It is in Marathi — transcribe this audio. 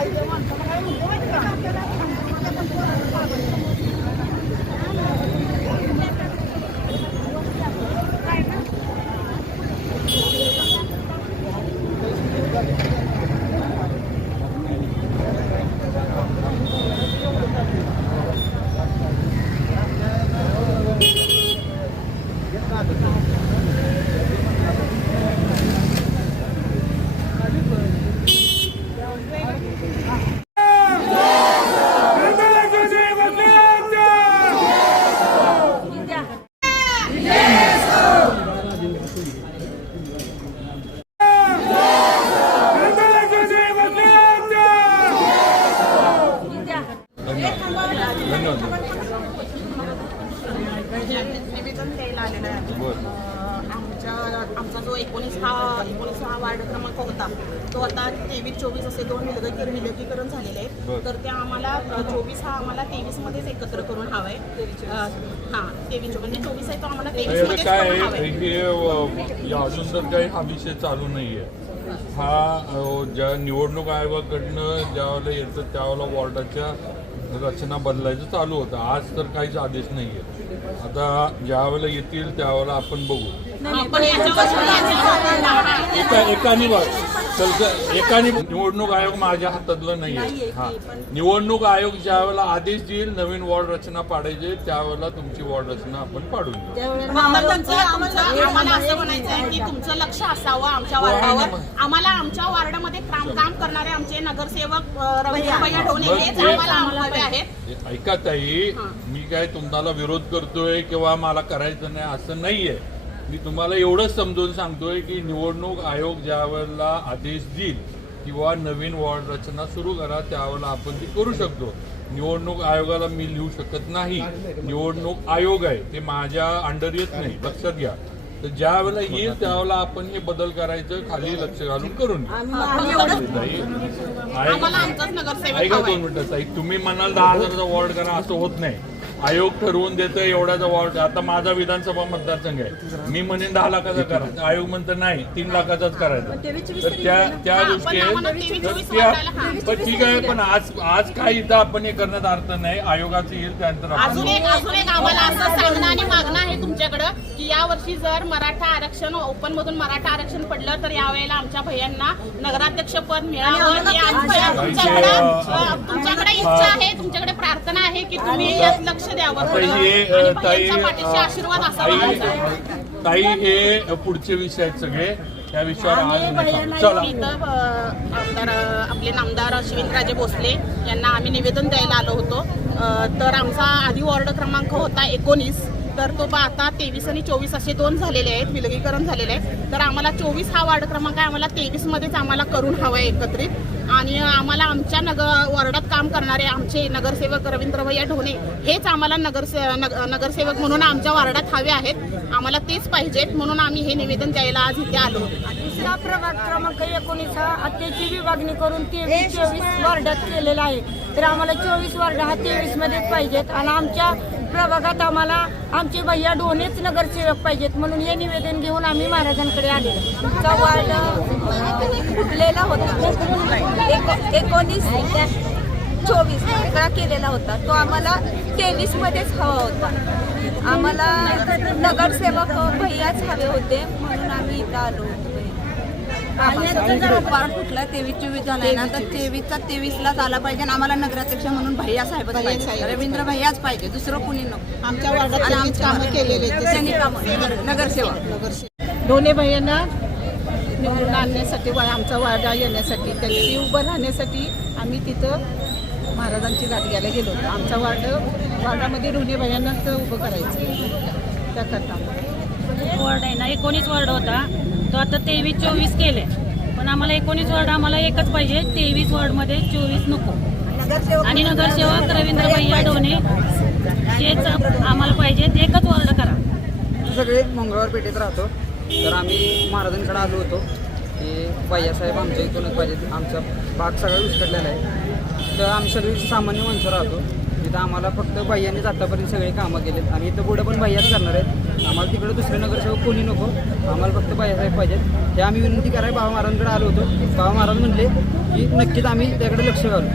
Bye. Bye. आमचा जो एकोणीस हा एकोणीस हा वार्ड क्रमांक होता तो आता तेवीस चोवीस असे दोन विलगीकर विलगीकरण झालेले आहेत. तर ते आम्हाला चोवीस हा आम्हाला तेवीस मध्येच एकत्र करून हवाय. हां तेवीस म्हणजे चोवीस आहे तो आम्हाला आहे अजून तर काही हा विषय चालू नाहीये. हा ज्या निवडणूक आयोगाकडनं ज्यावेळेला येतं त्यावेळेला वॉर्डाच्या रचना बदलायचं चालू होतं. आज तर काहीच आदेश नाहीये. आता ज्या वेळेला येतील त्यावेळेला आपण बघू. एका एकाने बघ तर एकाने निवडणूक आयोग माझ्या हातातलं नाहीये. हा. निवडणूक आयोग ज्या वेळेला आदेश देईल नवीन वॉर्ड रचना पाडायची त्यावेळेला तुमची वॉर्ड रचना आपण पाडून घेऊ फक्त तुमचं- तुमचं- आम्हाला असं म्हणायचं आहे की तुमचं लक्ष असावं आमच्या वार्डावर. आम्हाला आमच्या वार्डामध्ये काम काम करणारे आमचे नगरसेवक अ, रवींद्रभैया ढोणे हेच आम्हाला हवे आहेत. ऐका ताई मी काय तुम्हाला विरोध करतोय किंवा मला करायचं नाही असं नाहीये. मी तुम्हाला एवढंच समजून सांगतोय की निवडणूक आयोग ज्या वेळेला आदेश देईल किंवा नवीन वॉर्ड रचना सुरू करा त्यावेळेला आपण ती करू शकतो. निवडणूक आयोगाला मी लिहू शकत नाही. निवडणूक आयोग आहे ते माझ्या अंडर येत नाही लक्षात घ्या. तर ज्या वेळेला येईल त्यावेळेला आपण हे बदल करायचं खाली लक्ष घालून करून ऐक- दोन मिनिटं ताई तुम्ही म्हणाल दहा हजाराचा वॉर्ड करा असं होत नाही. आयोग ठरवून देतं एवढ्याचा वॉर्ड आता माझा विधानसभा मतदारसंघ आहे. मी म्हणेन दहा लाखाचा करा. आयोग म्हणतं नाही तीन लाखाचाच करायचा. तर त्या त्या हा, पण तर त्या ठीक आहे पण आज आज काय इथं आपण हे करण्यात अर्थ नाही. आयोगाचं येईल त्यानंतर आपण अजून एक अजून एक आम्हाला असं सांगणं आणि मागणं आहे तुमच्याकडं की या वर्षी जर मराठा आरक्षण ओपन मधून मराठा आरक्षण पडलं तर यावेळेला आमच्या भैयांना नगराध्यक्ष पद मिळावं हे तुमच्याकडं तुमच्याकडे इच्छा आहे तुमच्याकडे आहे की तुम्ही यात लक्ष द्यावं. हे आणि ताई पाठीशी आशीर्वाद असावा. ताई हे पुढचे विषय आहेत सगळे त्या विषयावर आज नाही सांगू. चला इथं अ, आमदार अ, आपले नामदार शिवेंद्रराजे भोसले यांना आम्ही निवेदन द्यायला आलो होतो अ, तर आमचा आधी वॉर्ड क्रमांक होता एकोणीस तर तो बा आता तेवीस आणि चोवीस असे दोन झालेले आहेत विलगीकरण झालेले आहे तर आम्हाला चोवीस हा वार्ड क्रमांक आहे आम्हाला तेवीसमध्येच आम्हाला करून हवं आहे एकत्रित आणि आम्हाला आमच्या नगर वॉर्डात काम करणारे आमचे नगरसेवक रवींद्रभैया ढोणे हेच आम्हाला नगरसे नग- नगरसेवक म्हणून आमच्या वार्डात हवे आहेत. आम्हाला तेच पाहिजेत म्हणून आम्ही हे निवेदन द्यायला आज इथे आलो. होतो दुसरा प्रभाग क्रमांक एकोणीस हा अत्याची विभागणी करून तेवीस चोवीस वार्डात केलेला आहे. तर आम्हाला चोवीस वार्ड हा तेवीस मध्येच पाहिजेत आणि आमच्या प्रभागात आम्हाला आमचे भैया दोन्हीच नगरसेवक पाहिजेत म्हणून हे निवेदन घेऊन आम्ही महाराजांकडे आले आमचा वार्ड फुटलेला होता. एकोणीस चोवीस वेगळा केलेला होता. तो आम्हाला तेवीस मध्येच हवा होता. आम्हाला नगरसेवक भैयाच हवे होते म्हणून आम्ही इथं आलो होतो. वार्ड कुठला तेवीस चोवीस झालाय ना तर तेवीसचा तेवीसलाच आला पाहिजे आणि आम्हाला नगराध्यक्ष म्हणून भैया साहेब पाहिजे. रवींद्र भैयाच पाहिजे दुसरं कुणी नको. आमच्या वार्डात केलेले त्यांनी कामं. नगर- नगरसेवक. दोन्ही भैयांना निवडून आणण्यासाठी वा आमचा वाडा येण्यासाठी त्यांची उभं राहण्यासाठी आम्ही तिथं महाराजांची गाठ घ्यायला गेलो होतो. आमचा वार्ड वार्डामध्ये दोन्ही भैयांनाच उभं करायचं त्याकरता. वॉर्ड आहे ना एकोणीस वॉर्ड होता. तो आता तेवीस चोवीस केले. पण आम्हाला एकोणीस वॉर्ड आम्हाला एकच पाहिजे. तेवीस वॉर्डमध्ये चोवीस नको. आणि नगरसेवक रवींद्र भैया डोने तेच आम्हाला पाहिजे. एकच वॉर्ड करा. सगळे मंगळवार पेठेत राहतो. तर आम्ही महाराजांकडे आलो होतो. की भैयासाहेब आमच्या इथूनच पाहिजे आमचा भाग सगळा विस्कटलेला आहे. तर आम्ही सगळी सामान्य माणसं राहतो. तिथं आम्हाला फक्त भैयानेच आतापर्यंत सगळे कामं केलेत. आणि इथं पुढं पण भैयाच करणार आहेत. आम्हाला तिकडं दुसरे नगरसेवक कोणी नको. आम्हाला फक्त भैयासाहेब पाहिजेत. ते आम्ही विनंती करायला बाबा महाराजांकडे आलो होतो. बाबा महाराज म्हणले की नक्कीच आम्ही त्याकडे लक्ष घालू.